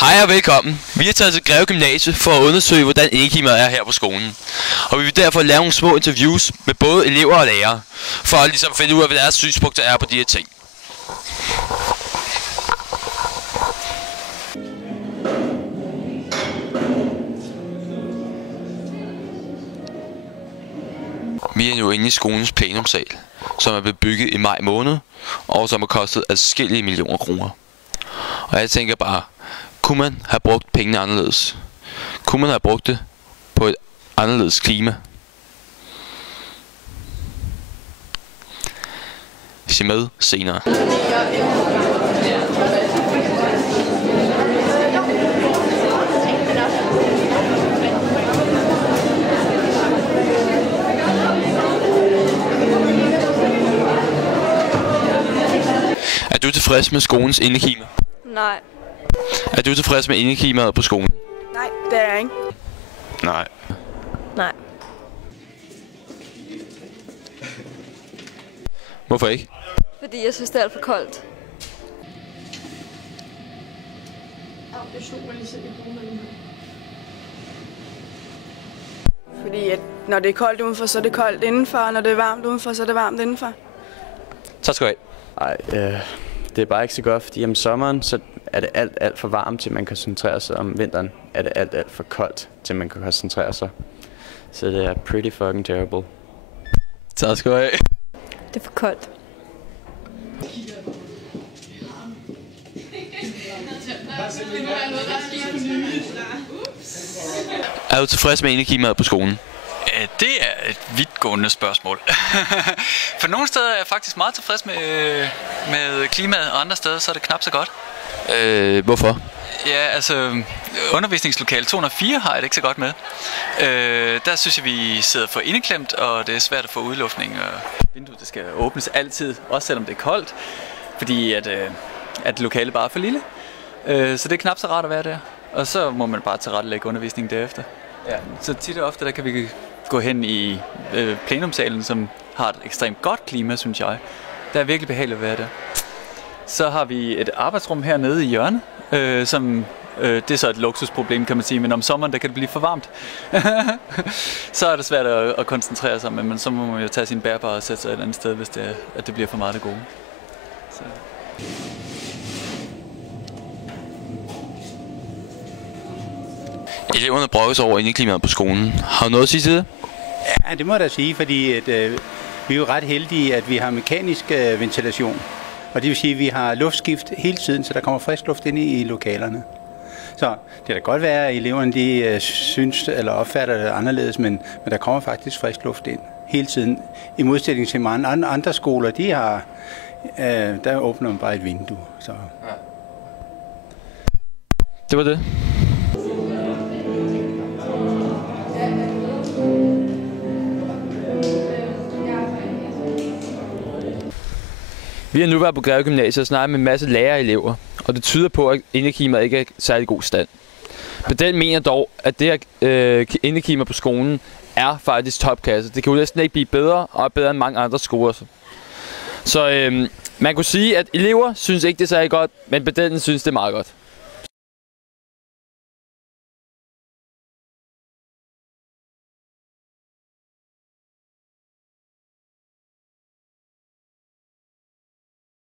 Hej og velkommen. Vi er taget til Greve Gymnasie for at undersøge, hvordan indeklimaet er her på skolen. Og vi vil derfor lave nogle små interviews med både elever og lærere, for at ligesom finde ud af, hvad deres synspunkter er på de her ting. Vi er nu inde i skolens plenumsal, som er blevet bygget i maj måned, og som har kostet adskillige millioner kroner. Og jeg tænker bare, kunne man have brugt pengene anderledes? Kunne man have brugt det på et anderledes klima? Se med senere. Er du tilfreds med skolens indeklima? Nej. Er du tilfreds med indeklimaet på skolen? Nej, det er jeg ikke. Nej. Nej. Hvorfor ikke? Fordi jeg synes, det er alt for koldt. Fordi at når det er koldt udenfor, så er det koldt indenfor, og når det er varmt udenfor, så er det varmt indenfor. Tak skal du have. Ej, det er bare ikke så godt, fordi om sommeren så er det alt for varmt, til man kan koncentrere sig. Om vinteren er det alt for koldt, til man kan koncentrere sig. Så det er pretty fucking terrible. Tak skal du have. Det er for koldt. Er du tilfreds med indeklimaet på skolen? Det er et vidtgående spørgsmål. For nogle steder er jeg faktisk meget tilfreds med klimaet, og andre steder så er det knap så godt. Hvorfor? Ja, altså undervisningslokale 204 har jeg det ikke så godt med. Der synes jeg, vi sidder for indeklemt, og det er svært at få udluftning. Og vinduet det skal åbnes altid, også selvom det er koldt, fordi at lokalet bare er for lille. Så det er knap så rart at være der. Og så må man bare tilrettelægge undervisningen derefter. Ja. Så tit og ofte der kan vi gå hen i plenumsalen, som har et ekstremt godt klima, synes jeg. Der er virkelig behageligt at være der. Så har vi et arbejdsrum hernede i hjørnet, som det er så et luksusproblem, kan man sige, men om sommeren der kan det blive for varmt. Så er det svært at koncentrere sig, men så må man jo tage sin bærbare og sætte sig et andet sted, hvis det bliver for meget det gode. Så. Eleverne brokkes over indeklimaet på skolen. Har du noget at sige til det? Ja, det må jeg da sige, fordi vi er jo ret heldige, at vi har mekanisk ventilation. Og det vil sige, at vi har luftskift hele tiden, så der kommer frisk luft ind i lokalerne. Så det kan da godt være, at eleverne de synes eller opfatter det anderledes, men der kommer faktisk frisk luft ind hele tiden. I modsætning til mange andre skoler, der åbner man bare et vindue. Så. Det var det. Vi har nu været på Greve Gymnasie og snakket med en masse lærere og elever, og det tyder på, at indeklimaet ikke er i særlig god stand. Pedel mener dog, at det her indeklima på skolen er faktisk topklasse. Det kan jo næsten ikke blive bedre, og er bedre end mange andre skoler. Så man kunne sige, at elever synes ikke, det er særlig godt, men pedellen synes, det er meget godt.